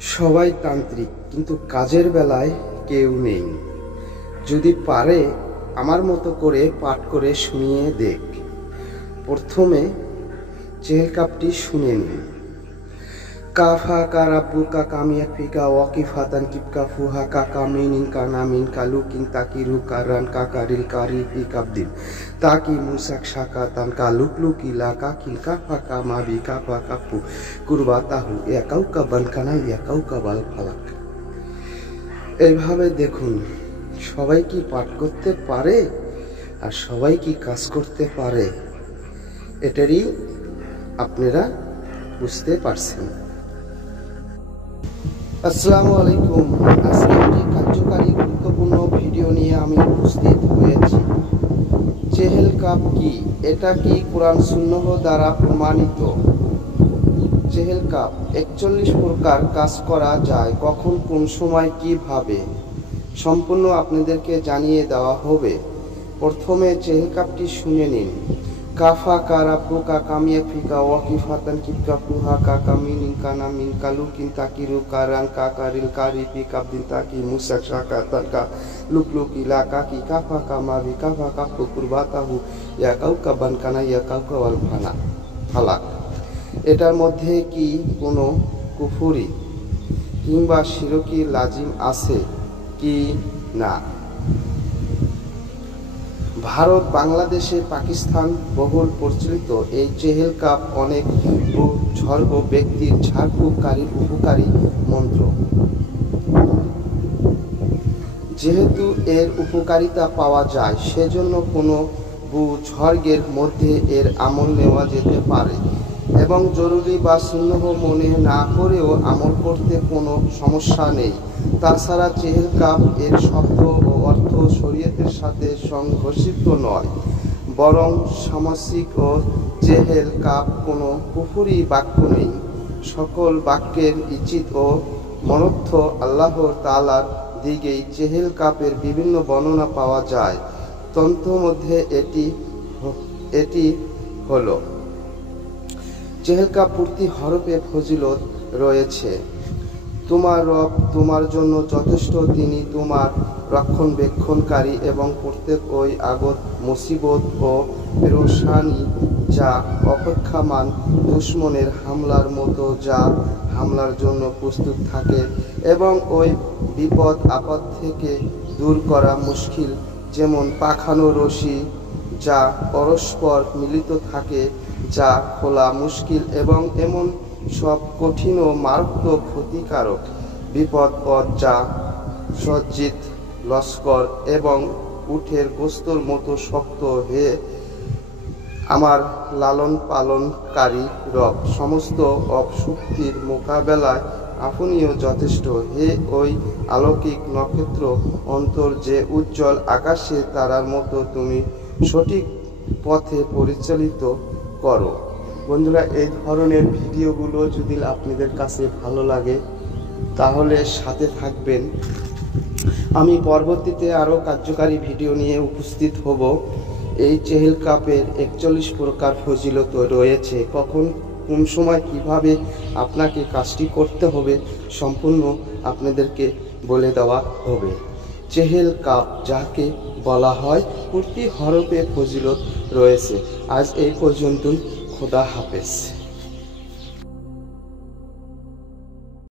সবাই তান্ত্রিক, কিন্তু কাজের বেলায় কেউ নেই। যদি পারে আমার মতো করে পাঠ করে শুনিয়ে দেখ। প্রথমে চেহেল কাপটি শুনে নিন। কাফা কা রাব্বু কা কামিয়া ফিকা ওয়াকিফাতান কিপকা ফুহা কা কামিনিন কা নামিন কালু কিন তাকিরু কারান কা কারিল কারি ফি কাবদিন তাকি মুসাক শাকাতান কা লুকলুকি লা কা কিল কাফা কা মাবি কাফা কাপু কুরবাতাহু ইয়াকাউ কা বানকানা ইয়াকাউ কা বাল ফালাক। এইভাবে দেখুন, সবাই কি পাঠ করতে পারে আর সবাই কি কাজ করতে পারে, এটারই আপনারা বুঝতে পারছেন। আসসালামু আলাইকুম। আজকে একটি কার্যকারী গুরুত্বপূর্ণ ভিডিও নিয়ে আমি উপস্থিত হয়েছি। চেহেল কাপ কি? এটা কি কোরআন সুন্নাহ দ্বারা প্রমাণিত? চেহেল কাপ 41 প্রকার কাজ করা যায়। কখন, কোন সময়, কিভাবে, সম্পূর্ণ আপনাদেরকে জানিয়ে দেওয়া হবে। প্রথমে চেহেল কাপটি শুনে নিন। কাফা কা রাব্বু কা কামিয়া ফিকা ওয়াকিফাতান কিপকা ফুহা কা কামিনিন কা নামিন কালু কিন তাকিরু কারান কা কারিল কারি ফি কাবদিন তাকি মুসাক শাকাতান কা লুকলুকি লা কা কি কাফা কা মাবি কাফা কাপু কুরবাতাহু ইয়াকাউ কা বানকানা ইয়াকাউ কা ওয়াল ফালাক। এটার মধ্যে কি কোনো কুফরি কিংবা শিরকি লাজিম আছে কি না? ভারত, বাংলাদেশে, পাকিস্তান বহুল প্রচলিত এই চেহেল কাপ অনেক বুজুর্গ ব্যক্তির ঝাড়ফুঁককারীর উপকারী মন্ত্র। যেহেতু এর উপকারিতা পাওয়া যায়, সেজন্য কোনো বুজুর্গের মধ্যে এর আমল নেওয়া যেতে পারে এবং জরুরি বা সুন্নাহ মনে না করেও আমল করতে কোনো সমস্যা নেই। তাছাড়া চেহেল কাপ এর শব্দ ও অর্থ শরীয়তের সাথে সংঘর্ষিত নয়, বরং সামাসিক ও চেহেল কাপ কোনো কুফরি বাক্য নেই। সকল বাক্যের ইচিত ও মনর্থ আল্লাহ তাআলার দিকেই চেহেল কাপের বিভিন্ন বর্ণনা পাওয়া যায়। তন্ত্র মধ্যে এটি হলো চেহেল কাপ প্রতি হরফে ফজিলত রয়েছে। তোমার রব তোমার জন্য যথেষ্ট, তিনি তোমার রক্ষণবেক্ষণকারী এবং প্রত্যেক ওই আগত মুসিবত ও পেরেশানি যা অপেক্ষামান দুশমনের হামলার মতো, যা হামলার জন্য প্রস্তুত থাকে, এবং ওই বিপদ আপদ থেকে দূর করা মুশকিল, যেমন পাখানো রশি যা পরস্পর মিলিত থাকে, যা খোলা মুশকিল, এবং এমন সব কঠিন ও মারাত্মক ক্ষতিকারক বিপদ যা সজ্জিত লস্কর এবং উটের গোস্তর মতো শক্ত। হে আমার লালন পালনকারী রব, সমস্ত অপশক্তির মোকাবেলায় আপনিও যথেষ্ট। হে ওই আলৌকিক নক্ষত্র অন্তর যে উজ্জ্বল আকাশে তারার মতো, তুমি সঠিক পথে পরিচালিত করো। বন্ধুরা, এই ধরনের ভিডিওগুলো যদি আপনাদের কাছে ভালো লাগে তাহলে সাথে থাকবেন। আমি পরবর্তীতে আরও কার্যকারী ভিডিও নিয়ে উপস্থিত হব। এই চেহেল কাপের 41 প্রকার ফজিলত রয়েছে। কখন, কোন সময়, কিভাবে আপনাকে কাজটি করতে হবে সম্পূর্ণ আপনাদেরকে বলে দেওয়া হবে। চেহেল কাপ যাকে বলা হয়, প্রতি হরফে ফজিলত রয়েছে। আজ এই পর্যন্তই। খোদা হাফেজ।